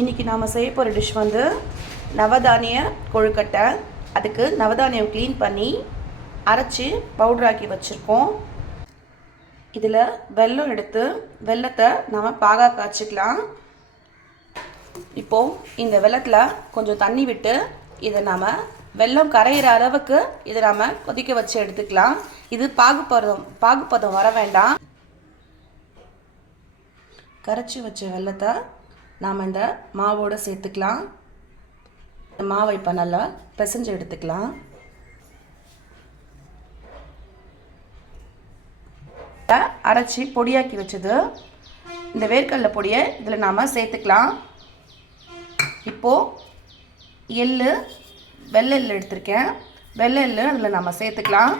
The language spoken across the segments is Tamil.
இன்றைக்கி நாம் செய்ய போகிற டிஷ் வந்து நவதானிய கொழுக்கட்டை. அதுக்கு நவதானியம் க்ளீன் பண்ணி அரைச்சி பவுடராக்கி வச்சுருக்கோம். இதில் வெல்லம் எடுத்து வெல்லத்தை நாம் பாகா காய்ச்சிக்கலாம். இப்போது இந்த வெல்லத்தில் கொஞ்சம் தண்ணி விட்டு இதை நாம் வெல்லம் கரையிற அளவுக்கு இதை நாம் கொதிக்க வச்சு எடுத்துக்கலாம். இது பாகுப்பதம் வர வேண்டாம். கரைச்சி வச்ச வெல்லத்தை நாம் இந்த மாவோடு சேர்த்துக்கலாம். இந்த மாவை இப்போ நல்லா பிசைஞ்சு எடுத்துக்கலாம். அரைச்சி பொடியாக்கி வச்சது இந்த வேர்க்கடலை பொடியை இதில் நாம் சேர்த்துக்கலாம். இப்போது வெள்ளை எள்ளு எடுத்திருக்கேன். வெள்ளை எள்ளு அதில் நம்ம சேர்த்துக்கலாம்.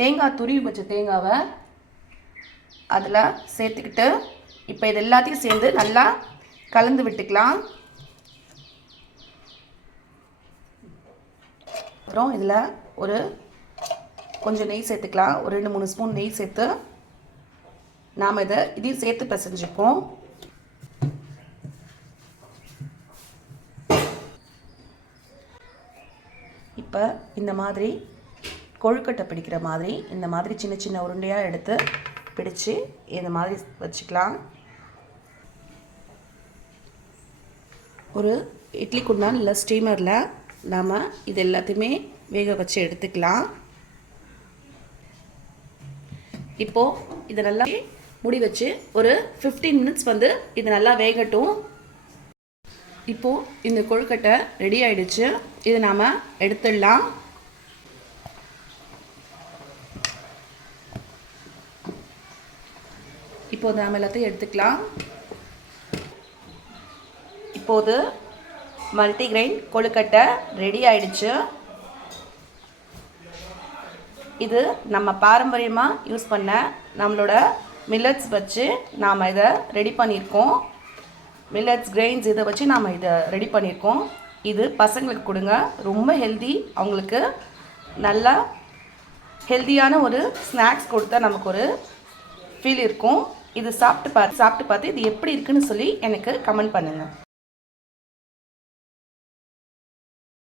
தேங்காய் துருவி வச்ச தேங்காவை அதில் சேர்த்துக்கிட்டு இப்போ இது எல்லாத்தையும் சேர்ந்து நல்லா கலந்து விட்டுக்கலாம். அப்புறம் இதில் கொஞ்சம் நெய் சேர்த்துக்கலாம். ஒரு 2-3 ஸ்பூன் நெய் சேர்த்து நாம் இதையும் சேர்த்து பிசைஞ்சுப்போம். இப்போ இந்த மாதிரி கொழுக்கட்டை பிடிக்கிற மாதிரி இந்த மாதிரி சின்ன சின்ன உருண்டையாக எடுத்து பிடிச்சு இந்த மாதிரி வச்சுக்கலாம். ஒரு இட்லி குண்டான் இல்லை ஸ்டீமரில் நாம் இது எல்லாத்தையுமே வேக வச்சு எடுத்துக்கலாம். இப்போது இதை நல்லா மூடி வச்சு ஒரு 15 மினிட்ஸ் வந்து இது நல்லா வேகட்டும். இப்போது இந்த கொழுக்கட்டை ரெடி ஆகிடுச்சு. இதை நாம் எடுத்துடலாம். இப்போது நாம் எல்லாத்தையும் எடுத்துக்கலாம். இப்போது மல்டிகிரெயின் கொழுக்கட்டை ரெடி ஆயிடுச்சு. இது நம்ம பாரம்பரியமாக யூஸ் பண்ண நம்மளோட மில்லட்ஸ் வச்சு நாம் இதை ரெடி பண்ணியிருக்கோம். மில்லட்ஸ் கிரெயின்ஸ் இதை வச்சு நாம் இதை ரெடி பண்ணியிருக்கோம். இது பசங்களுக்கு கொடுங்க, ரொம்ப ஹெல்தி. அவங்களுக்கு நல்லா ஹெல்தியான ஒரு ஸ்நாக்ஸ் கொடுத்தா நமக்கு ஒரு ஃபீல் இருக்கும். இது சாப்பிட்டு பார்த்து இது எப்படி இருக்குன்னு சொல்லி எனக்கு கமெண்ட் பண்ணுங்கள்.